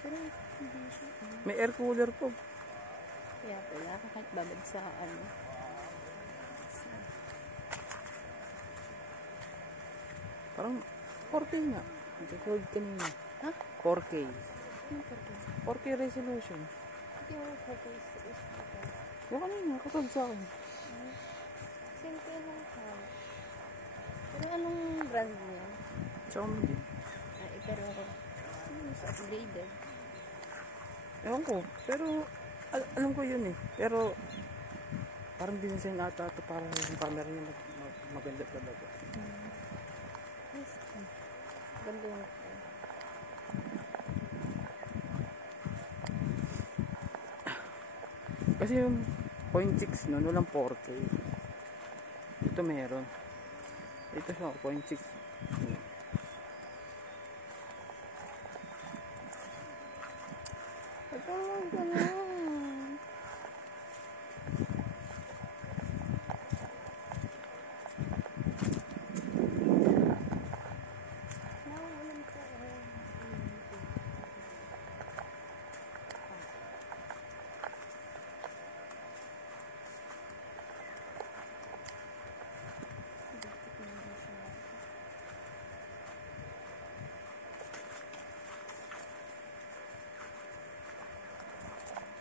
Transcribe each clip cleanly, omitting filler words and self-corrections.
Pero hindi siya. May air cooler po. Kaya pala, kahit babad sa ano. Parang 4K nga. Record kanina. Ha? 4K. Ano pa ito? 4K resolution. Hindi ako focus sa speaker. Yung kanina, kapag sa akin. Same kayo lang ka. Pero anong brand niya? Xiaomi din. Ay, pero ako. Mas upgraded. Ewan ko. Pero, alam ko yun eh. Pero, parang design ata ito para yung camera niya maganda talaga. Yes. Ganda yung Kasi yung 0.6 nun, walang 4K. Ito meron. Ito siya, 0.6. Ito naman ganun.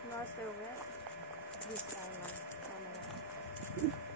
Master wet. This time, mamaya.